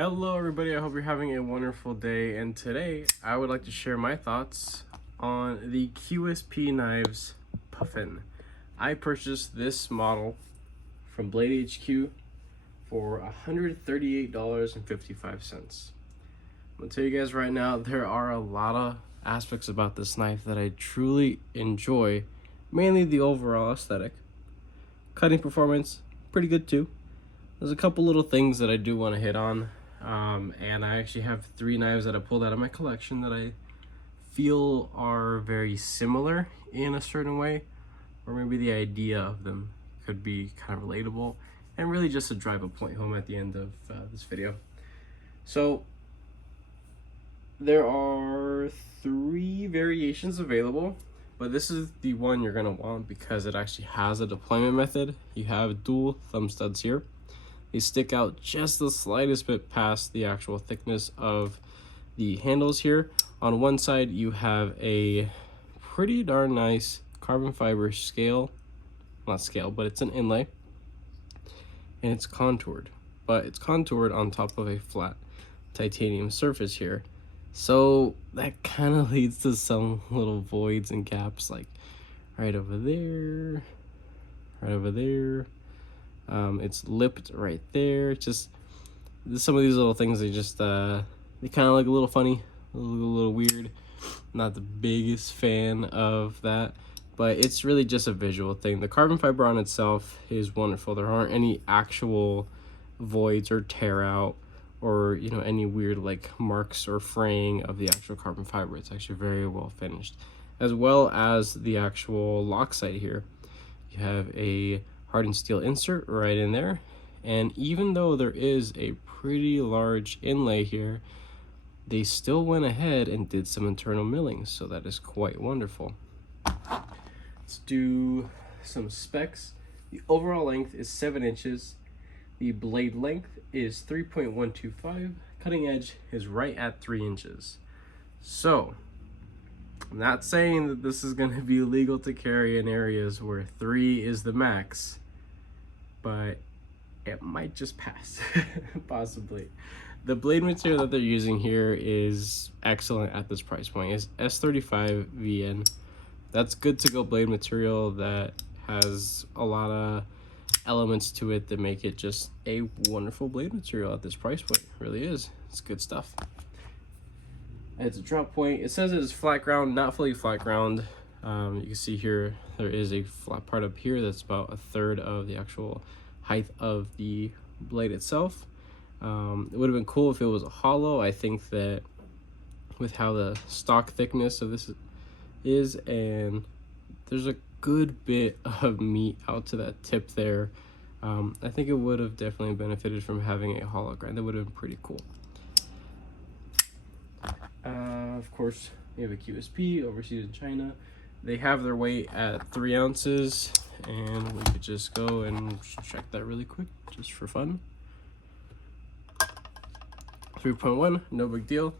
Hello everybody, I hope you're having a wonderful day, and today I would like to share my thoughts on the QSP Knives Puffin. I purchased this model from Blade HQ for $138.55. I'm gonna tell you guys right now, there are a lot of aspects about this knife that I truly enjoy, mainly the overall aesthetic. Cutting performance, pretty good too. There's a couple little things that I do want to hit on. And I actually have 3 knives that I pulled out of my collection that I feel are very similar in a certain way, or maybe the idea of them could be kind of relatable, and really just to drive a point home at the end of this video. So there are 3 variations available, but this is the one you're going to want because it actually has a deployment method. You have dual thumb studs here. They stick out just the slightest bit past the actual thickness of the handles here. On one side, you have a pretty darn nice carbon fiber scale, not scale, but it's an inlay, and it's contoured, but it's contoured on top of a flat titanium surface here. So that kind of leads to some little voids and gaps, like right over there, right over there. It's lipped right there. Just some of these little things, they just they kind of look a little funny, a little weird. Not the biggest fan of that, but it's really just a visual thing. The carbon fiber on itself is wonderful. There aren't any actual voids or tear out, or any weird like marks or fraying of the actual carbon fiber. It's actually very well finished, as well as the actual lock site here. You have a hardened steel insert right in there, and even though there is a pretty large inlay here, they still went ahead and did some internal milling, so that is quite wonderful. Let's do some specs. The overall length is 7 inches. The blade length is 3.125. Cutting edge is right at 3 inches. So I'm not saying that this is going to be legal to carry in areas where 3 is the max, but it might just pass, possibly. The blade material that they're using here is excellent at this price point. It's S35 VN. That's good to go blade material that has a lot of elements to it that make it just a wonderful blade material at this price point. It really is. It's good stuff. It's a drop point. It says it is flat ground, not fully flat ground. You can see here there is a flat part up here that's about 1/3 of the actual height of the blade itself. It would have been cool if it was a hollow. I think that with how the stock thickness of this is, and there's a good bit of meat out to that tip there, I think it would have definitely benefited from having a hollow grind. That would have been pretty cool. Of course, we have a QSP overseas in China. They have their weight at 3 ounces, and we could just go and check that really quick just for fun. 3.1, no big deal.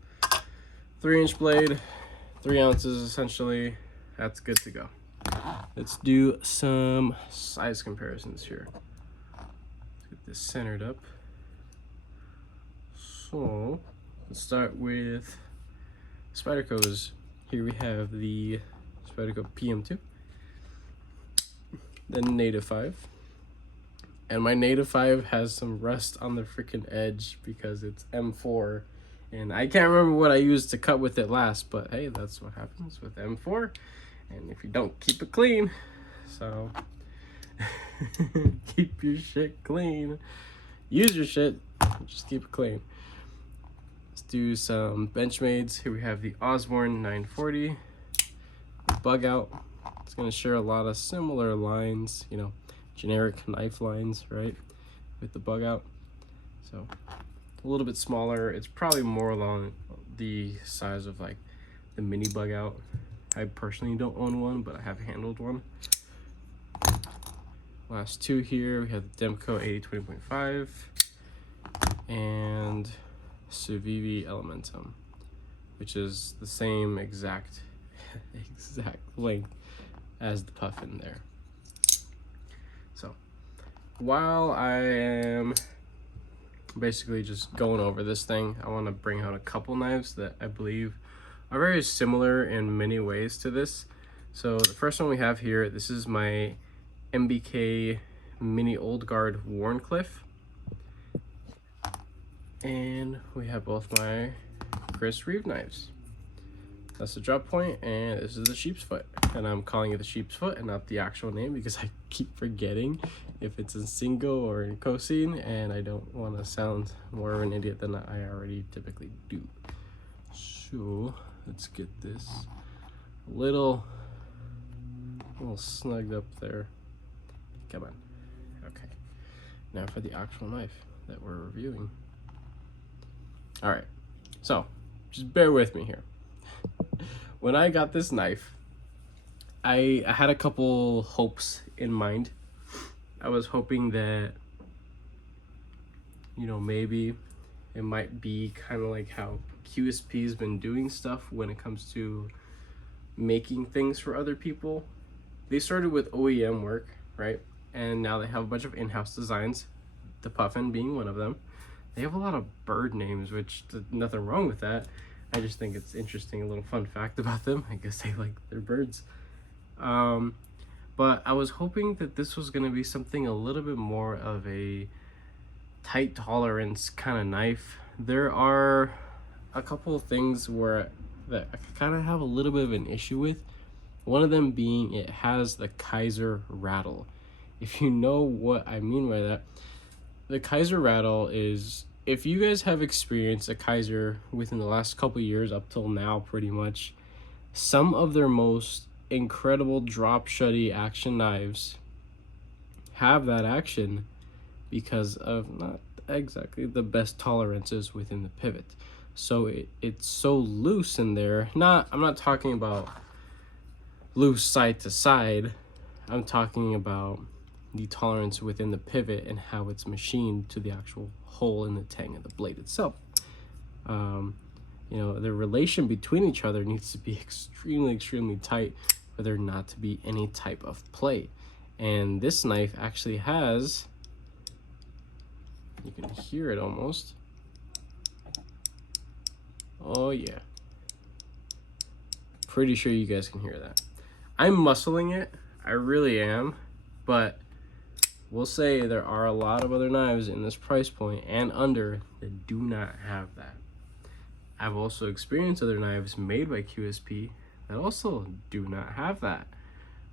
3-inch blade, 3 ounces essentially. That's good to go. Let's do some size comparisons here. Let's get this centered up. So let's start with Spyderco's. Here we have the Spyderco PM2, the Native 5, and my Native 5 has some rust on the freaking edge because it's M4, and I can't remember what I used to cut with it last, but hey, that's what happens with M4, and if you don't keep it clean, so keep your shit clean. Use your shit, just keep it clean. Let's do some Benchmades. Here we have the Osborne 940 bug out. It's going to share a lot of similar lines, generic knife lines, right, with the bug out. So a little bit smaller. It's probably more along the size of like the mini bug out. I personally don't own one, but I have handled one. Last 2 here, we have the Demco 8020.5 and Civivi Elementum, which is the same exact length as the puffin there. So while I am basically just going over this thing. I want to bring out a couple knives that I believe are very similar in many ways to this. So the first one we have here, this is my MBK Mini Old Guard Warncliffe. And we have both my Chris Reeve knives. That's the drop point, and this is the sheep's foot. And I'm calling it the sheep's foot and not the actual name because I keep forgetting if it's in single or in cosine, and I don't want to sound more of an idiot than I already typically do. So let's get this a little snugged up there. Come on. Okay. Now for the actual knife that we're reviewing. All right. So just bear with me here. When I got this knife, I had a couple hopes in mind. I was hoping that, you know, maybe it might be kind of like how QSP's been doing stuff when it comes to making things for other people. They started with OEM work, right? And now they have a bunch of in-house designs, the puffin being one of them. They have a lot of bird names, which there's nothing wrong with that. I just think it's interesting, a little fun fact about them. I guess they like their birds. But I was hoping that this was going to be something a little bit more of a tight tolerance kind of knife. There are a couple of things that I kind of have a little bit of an issue with. One of them being it has the Kaiser rattle. If you know what I mean by that, the Kaiser rattle is, if you guys have experienced a Kaiser within the last couple years up till now, pretty much, some of their most incredible drop shutty action knives have that action because of not exactly the best tolerances within the pivot. So it's so loose in there. I'm not talking about loose side to side. I'm talking about the tolerance within the pivot and how it's machined to the actual hole in the tang of the blade itself. You know, the relation between each other needs to be extremely tight for there not to be any type of play. And this knife actually has, you can hear it almost. Oh yeah. Pretty sure you guys can hear that. I'm muscling it, I really am, but we'll say there are a lot of other knives in this price point and under that do not have that. I've also experienced other knives made by QSP that also do not have that.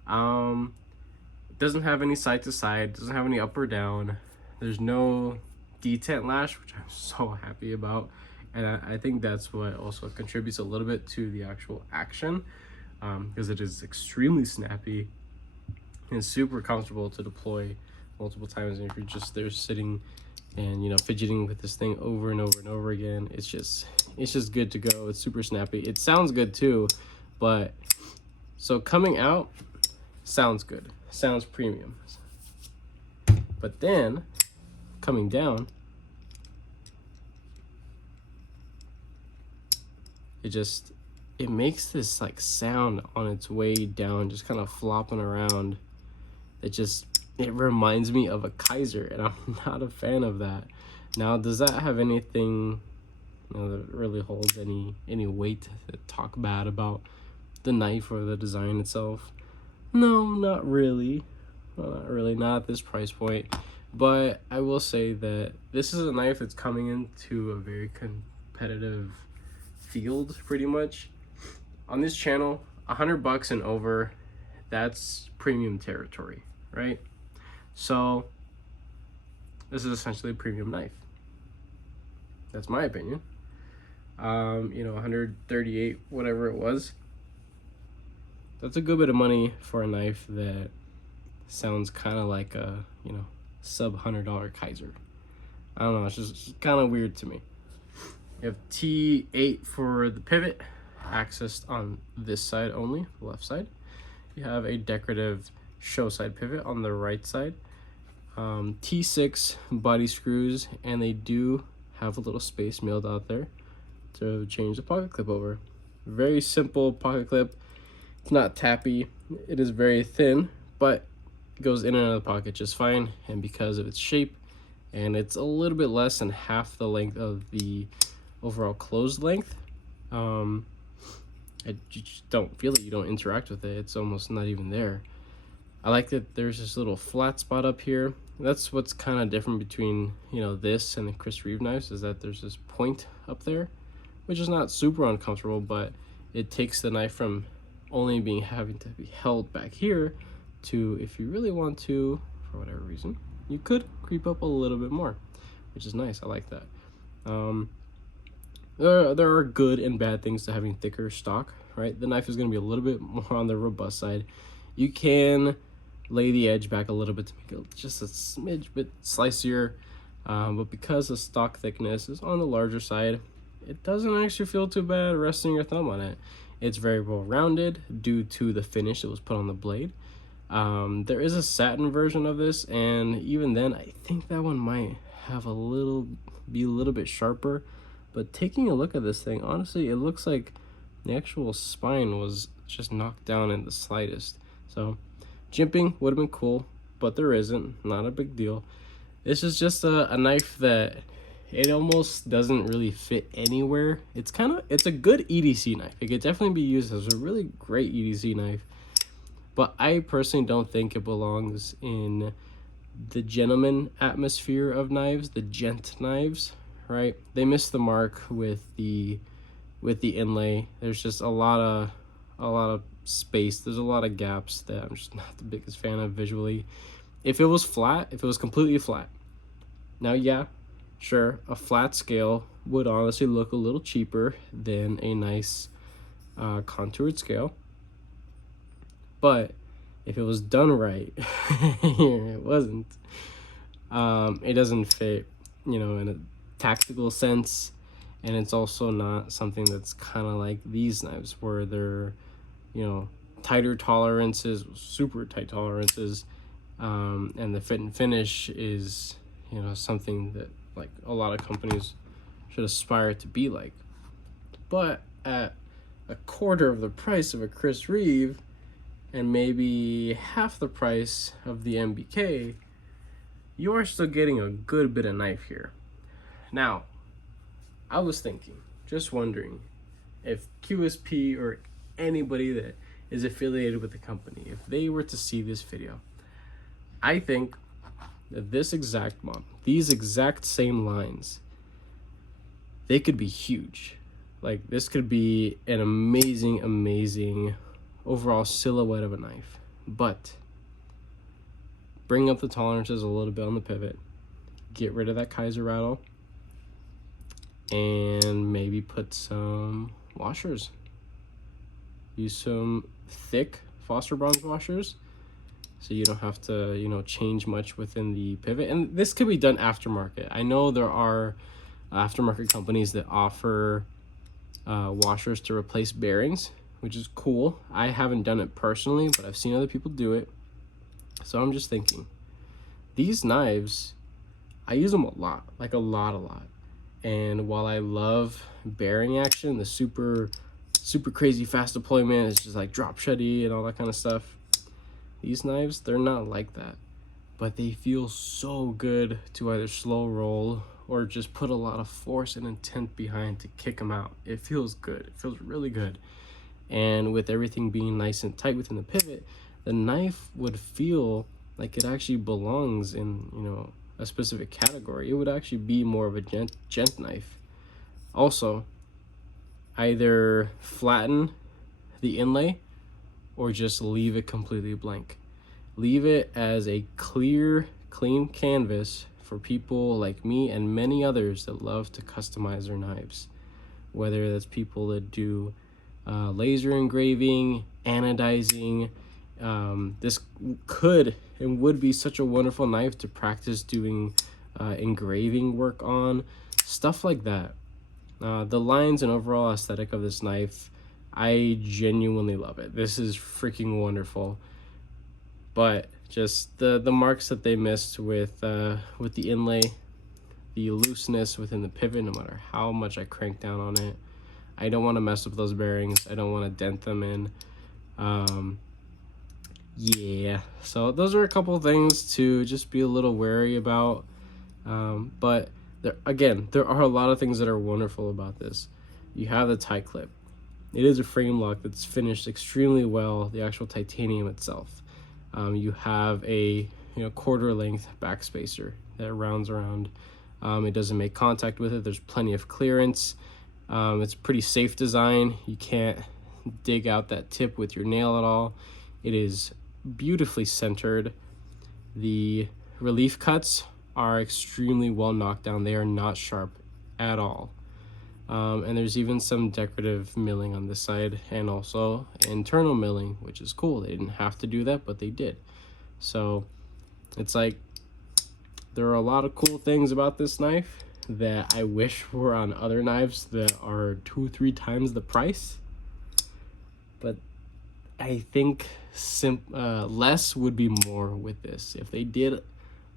It doesn't have any side to side, doesn't have any up or down. There's no detent lash, which I'm so happy about. And I think that's what also contributes a little bit to the actual action, because it is extremely snappy and super comfortable to deploy multiple times. And if you're just there sitting and, you know, fidgeting with this thing over and over and over again, it's just good to go. It's super snappy. It sounds good too, but so coming out sounds good, sounds premium, but then coming down, it makes this like sound on its way down, just kind of flopping around. It reminds me of a Kaiser, and I'm not a fan of that. Now, does that have anything, you know, that really holds any weight to talk bad about the knife or the design itself? No, not really. Not at this price point. But I will say that this is a knife that's coming into a very competitive field, pretty much. On this channel, $100 and over, that's premium territory, right? So this is essentially a premium knife. That's my opinion. You know, 138, whatever it was. That's a good bit of money for a knife that sounds kind of like a, you know, sub $100 Kaiser. I don't know, it's just kind of weird to me. You have T8 for the pivot, accessed on this side only, the left side. You have a decorative show side pivot on the right side. T6 body screws, and they do have a little space milled out there to change the pocket clip over. Very simple pocket clip. It's not tappy. It is very thin, but it goes in and out of the pocket just fine. And because of its shape and it's a little bit less than half the length of the overall closed length. I just don't feel it. You don't interact with it. It's almost not even there. I like that there's this little flat spot up here. That's what's kind of different between, you know, this and the Chris Reeve knives, is that there's this point up there, which is not super uncomfortable, but it takes the knife from only having to be held back here to, if you really want to, for whatever reason, you could creep up a little bit more, which is nice. I like that. There are good and bad things to having thicker stock, right? The knife is going to be a little bit more on the robust side. You can lay the edge back a little bit to make it just a smidge bit slicier, but because the stock thickness is on the larger side, it doesn't actually feel too bad resting your thumb on it. It's very well rounded due to the finish that was put on the blade. There is a satin version of this, and even then I think that one might have be a little bit sharper. But taking a look at this thing, honestly, it looks like the actual spine was just knocked down in the slightest. So jimping would have been cool, but there isn't. Not a big deal. This is just a knife that it almost doesn't really fit anywhere. It's a good EDC knife. It could definitely be used as a really great EDC knife, but I personally don't think it belongs in the gentleman atmosphere of knives, the gent knives, right? They missed the mark with the inlay. There's just a lot of space. There's a lot of gaps that I'm just not the biggest fan of visually. If it was flat, if it was completely flat, now yeah, sure, a flat scale would honestly look a little cheaper than a nice contoured scale. But if it was done right, it wasn't. It doesn't fit, you know, in a tactical sense, and it's also not something that's kind of like these knives where they're, you know, tighter tolerances, super tight tolerances, and the fit and finish is, you know, something that like a lot of companies should aspire to be like. But at a quarter of the price of a Chris Reeve and maybe half the price of the MBK, you are still getting a good bit of knife here. Now, I was thinking, just wondering, if QSP or anybody that is affiliated with the company, if they were to see this video, I think that this exact model, these exact same lines, they could be huge. Like, this could be an amazing overall silhouette of a knife. But bring up the tolerances a little bit on the pivot, get rid of that Kaiser rattle, and maybe put some washers. Use some thick Foster bronze washers so you don't have to, you know, change much within the pivot. And this could be done aftermarket. I know there are aftermarket companies that offer washers to replace bearings, which is cool. I haven't done it personally, but I've seen other people do it. So I'm just thinking, these knives, I use them a lot, like a lot. And while I love bearing action, the super crazy fast deployment, it's just like drop shutty and all that kind of stuff, these knives, they're not like that. But they feel so good to either slow roll or just put a lot of force and intent behind to kick them out. It feels good. It feels really good. And with everything being nice and tight within the pivot, the knife would feel like it actually belongs in, you know, a specific category. It would actually be more of a gent knife. Also, either flatten the inlay or just leave it completely blank. Leave it as a clear, clean canvas for people like me and many others that love to customize their knives. Whether that's people that do laser engraving, anodizing. This could and would be such a wonderful knife to practice doing engraving work on, stuff like that. The lines and overall aesthetic of this knife, I genuinely love it. This is freaking wonderful. But just the marks that they missed with the inlay, the looseness within the pivot, no matter how much I crank down on it. I don't want to mess with those bearings. I don't want to dent them in. Yeah, so those are a couple of things to just be a little wary about. But there are a lot of things that are wonderful about this. You have the tie clip. It is a frame lock that's finished extremely well, the actual titanium itself. You have a quarter length backspacer that rounds around. It doesn't make contact with it. There's plenty of clearance. It's a pretty safe design. You can't dig out that tip with your nail at all. It is beautifully centered. The relief cuts are extremely well knocked down. They are not sharp at all. And there's even some decorative milling on this side, and also internal milling, which is cool. They didn't have to do that, but they did. So it's like there are a lot of cool things about this knife that I wish were on other knives that are 2-3 times the price. But I think less would be more with this. If they did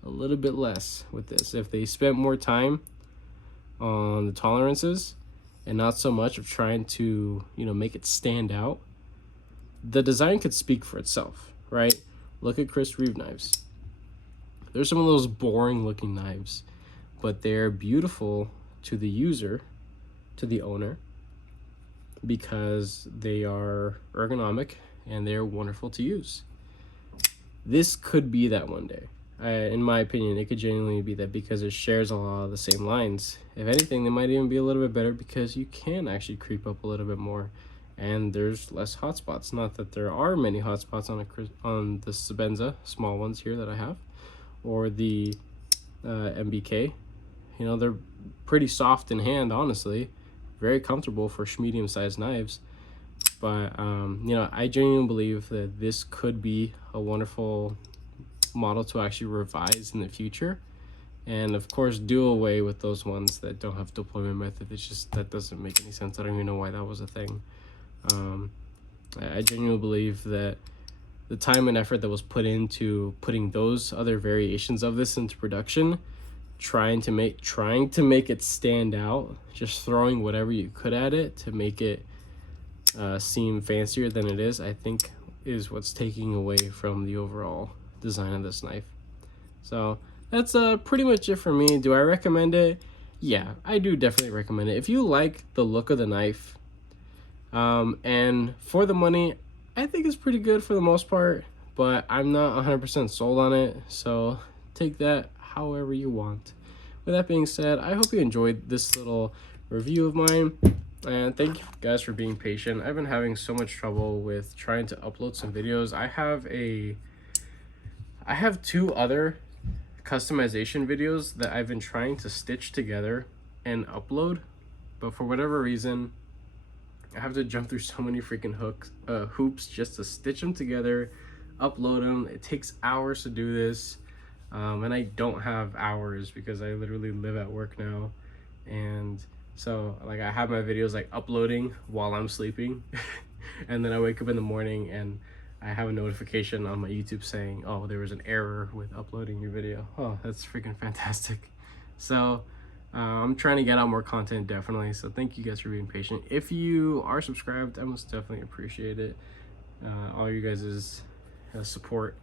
a little bit less with this, if they spent more time on the tolerances and not so much of trying to make it stand out, the design could speak for itself, right? Look at Chris Reeve knives. They're some of those boring looking knives, but they're beautiful to the user, to the owner, because they are ergonomic and they're wonderful to use. This could be that one day. In my opinion, it could genuinely be that, because it shares a lot of the same lines. If anything, they might even be a little bit better because you can actually creep up a little bit more, and there's less hot spots. Not that there are many hot spots on the Sebenza small ones here that I have, or the MBK. They're pretty soft in hand, honestly, very comfortable for medium-sized knives. But I genuinely believe that this could be a wonderful model to actually revise in the future, and of course do away with those ones that don't have deployment method. It's just, that doesn't make any sense. I don't even know why that was a thing. I genuinely believe that the time and effort that was put into putting those other variations of this into production, trying to make it stand out, just throwing whatever you could at it to make it seem fancier than it is, I think is what's taking away from the overall design of this knife. So that's pretty much it for me. Do I recommend it? Yeah, I do definitely recommend it. If you like the look of the knife, and for the money, I think it's pretty good for the most part, but I'm not 100% sold on it, so take that however you want. With that being said, I hope you enjoyed this little review of mine, and thank you guys for being patient. I've been having so much trouble with trying to upload some videos. I have 2 other customization videos that I've been trying to stitch together and upload, but for whatever reason, I have to jump through so many freaking hoops just to stitch them together, upload them. It takes hours to do this, and I don't have hours because I literally live at work now, and so like I have my videos like uploading while I'm sleeping, and then I wake up in the morning and I have a notification on my YouTube saying, oh, there was an error with uploading your video. Oh, that's freaking fantastic. So I'm trying to get out more content, definitely. So thank you guys for being patient. If you are subscribed, I most definitely appreciate it. All you guys' support.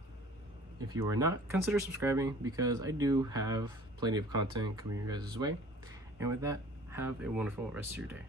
If you are not, consider subscribing, because I do have plenty of content coming your guys' way. And with that, have a wonderful rest of your day.